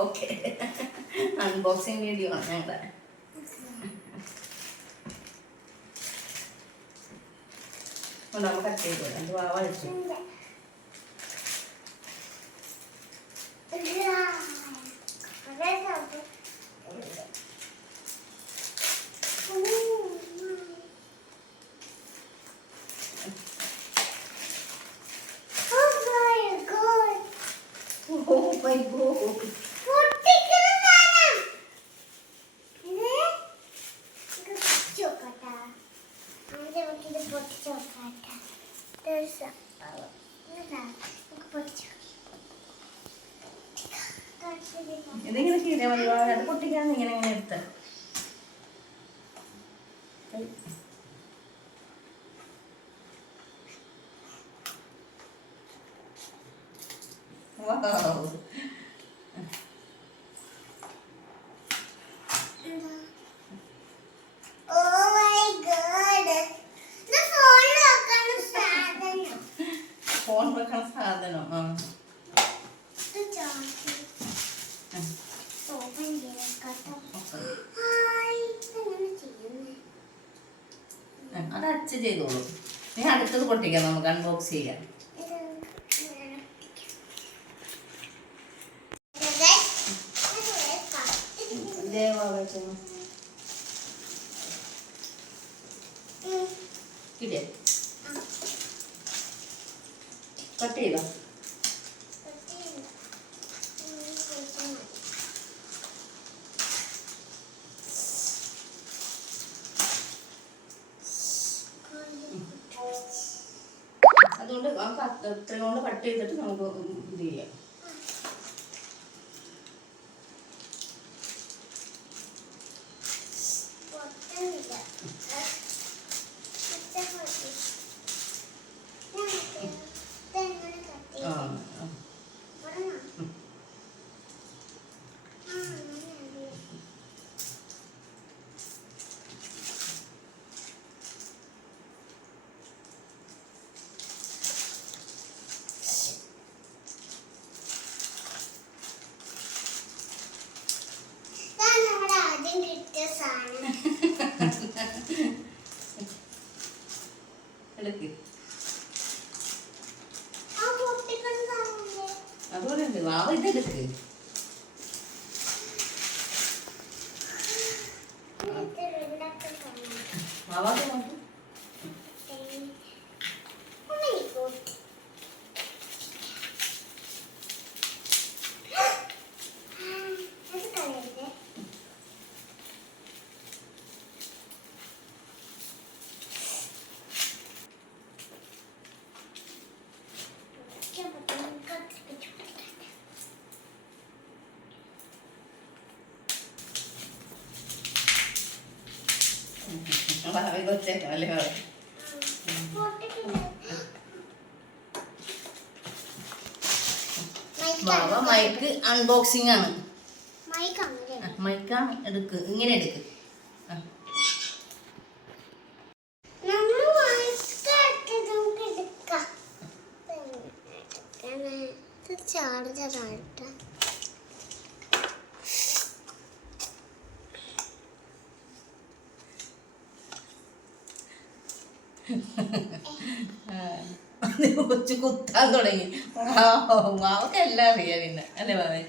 Okay, unboxing video ആണ് ഞങ്ങളുടെ. നമുക്ക് കട്ട് ചെയ്തു എന്ത് വാവഴിച്ചു. Oh my God. ഇതെങ്ങനെ ചെയ്തേ മതി? അത് പൊട്ടിക്കാന്ന് ഇങ്ങനെ ഇങ്ങനെ എടുത്ത ഫോൺ വെക്കണ സാധനം. അത് അച്ഛ ചെയ്തോളൂ. നീ അടുത്തത് പൊട്ടിക്കാം, നമുക്ക് അൺബോക്സ് ചെയ്യാം. കിട്ടിയ കട്ട് ചെയ്തോ? അതുകൊണ്ട് ഇത്രയും കൊണ്ട് കട്ട് ചെയ്തിട്ട് നമുക്ക് ഇത് ചെയ്യാം. അതുപോലെ ഉണ്ട്. വാവ ഇതെടുക്ക്. വാവാക്ക് നോക്ക്. ബാബ മൈക്ക് അൺബോക്സിംഗ് ആണ്. മൈക്കാണ്. എടുക്ക്, ഇങ്ങനെ എടുക്ക്. ചാർജറായിട്ട് കൊച്ചു കുത്താൻ തുടങ്ങി. മാവക്ക് എല്ലാം അറിയാം പിന്നെ, അല്ലേ മാവേ?